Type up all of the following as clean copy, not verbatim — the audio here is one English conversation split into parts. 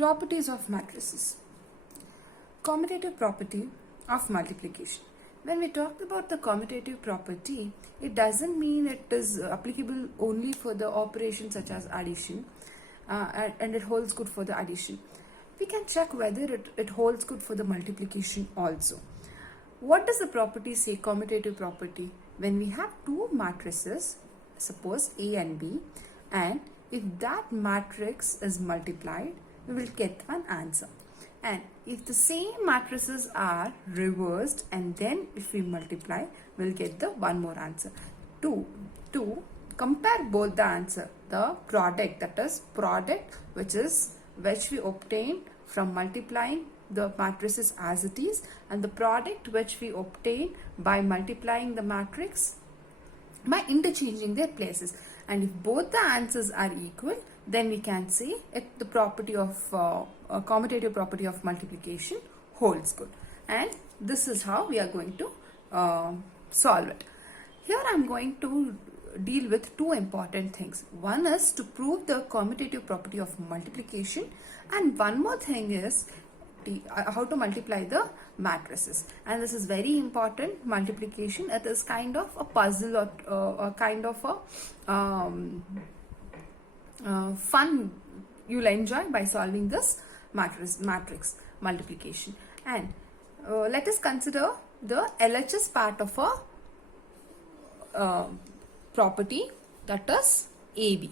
Properties of matrices. Commutative property of multiplication. When we talk about the commutative property, it doesn't mean it is applicable only for the operations such as addition, and it holds good for the addition. We can check whether it holds good for the multiplication also. What does the property say, commutative property? When we have two matrices, suppose A and B, and if that matrix is multiplied, we will get one answer. And if the same matrices are reversed and then if we multiply, we'll get the one more answer. To compare both the answer, the product, that is product which we obtain from multiplying the matrices as it is, and the product which we obtain by multiplying the matrix by interchanging their places. And if both the answers are equal, then we can say the property of commutative property of multiplication holds good. And this is how we are going to solve it. Here I am going to deal with two important things. One is to prove the commutative property of multiplication, and one more thing is how to multiply the matrices. And this is very important. Multiplication, it is kind of a puzzle or a kind of a fun you'll enjoy by solving this matrix multiplication. And let us consider the LHS part of a property, that is AB.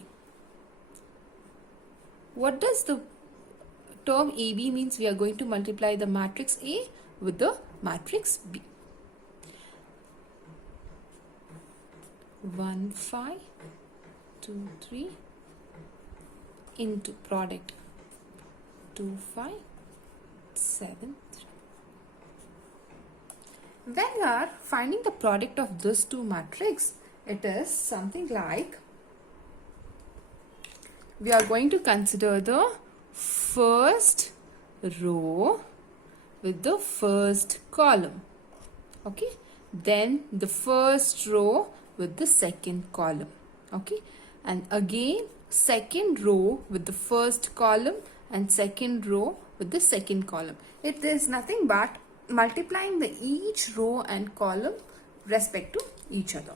What does the term AB means? We are going to multiply the matrix A with the matrix B. 1 5 2 3 into product 2 5 7 3. When we are finding the product of these two matrices, it is something like, we are going to consider the first row with the first column, okay, then the first row with the second column, okay, and again second row with the first column and second row with the second column. It is nothing but multiplying the each row and column respect to each other.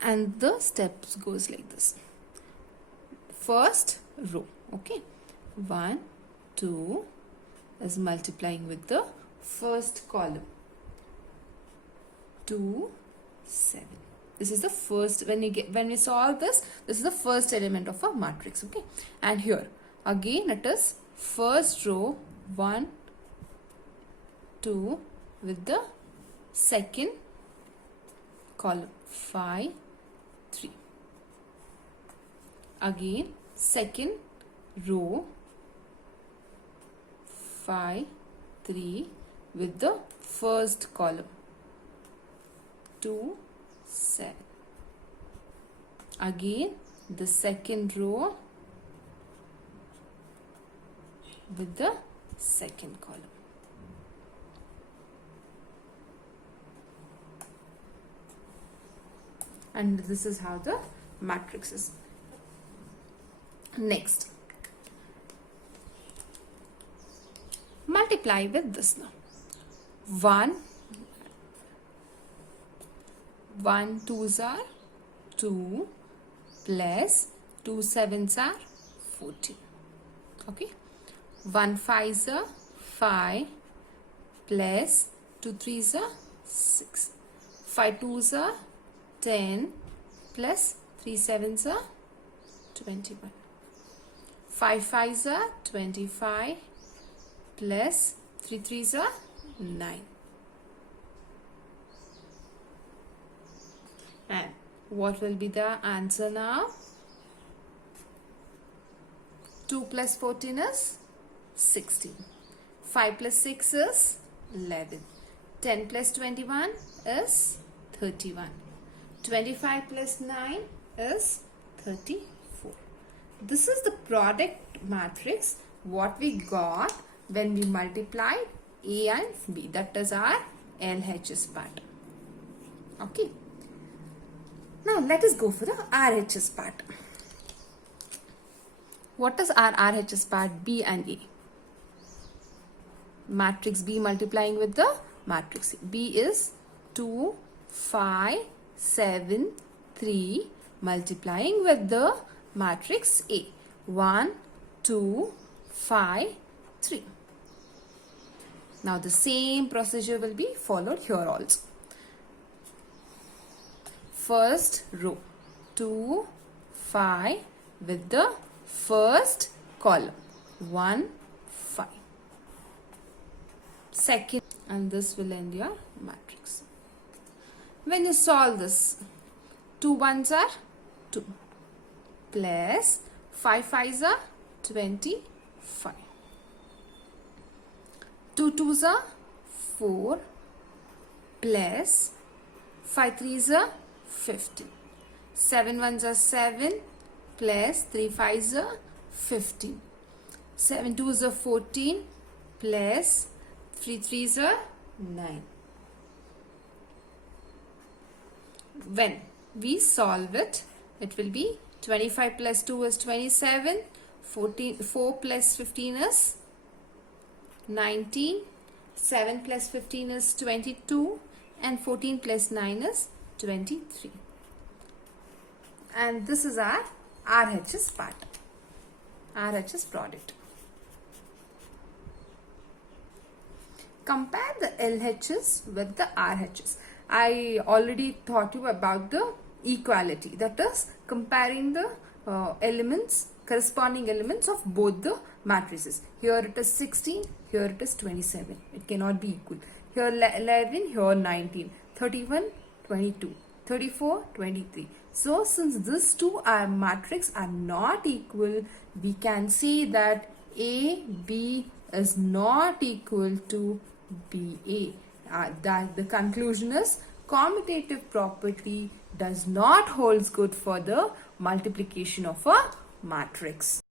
And the steps goes like this. First row, okay, 1 2 is multiplying with the first column, 2 7. This is the first, when we solve this is the first element of a matrix, okay. And here again it is first row 1 2 with the second column 5 3. Again second row 5 3 with the first column 2 7. Again the second row with the second column. And this is how the matrix is. Next, multiply with this now. 1 2s are 2 plus 2 7s are 14, okay. 1 5s are 5 plus 2 3s are 6. 5 2s are 10 plus 3 7s are 21. 5 5s are 25 plus 3 3s are 9. And what will be the answer now? 2 plus 14 is 16. 5 plus 6 is 11. 10 plus 21 is 31. 25 plus 9 is 34. This is the product matrix what we got when we multiplied A and B. That is our LHS part. Okay. Now let us go for the RHS part. What is our RHS part? B and A. Matrix B multiplying with the matrix A. B is 2, 5, 7, 3 multiplying with the matrix A. 1, 2, 5, 3. Now the same procedure will be followed here also. First row 2, 5 with the first column 1, 5. Second, and this will end your matrix. When you solve this, 2 ones are 2 plus 5 5s are 25. 2 2s are 4 plus 5 3s are 15. 7 1s are 7 plus 3 5s are 15. 7 2s are 14 plus 3 3s are 9. When we solve it, it will be 25 plus 2 is 27, 4 plus 15 is 19, 7 plus 15 is 22, and 14 plus 9 is 23. And this is our RHS part, RHS product. Compare the LHS with the RHS. I already taught you about the equality, that is comparing the corresponding elements of both the matrices. Here it is 16, here it is 27. It cannot be equal. Here 11, here 19, 31, 22, 34, 23. So since these two matrices are not equal, we can say that AB is not equal to BA. That the conclusion is commutative property does not hold good for the multiplication of a matrix.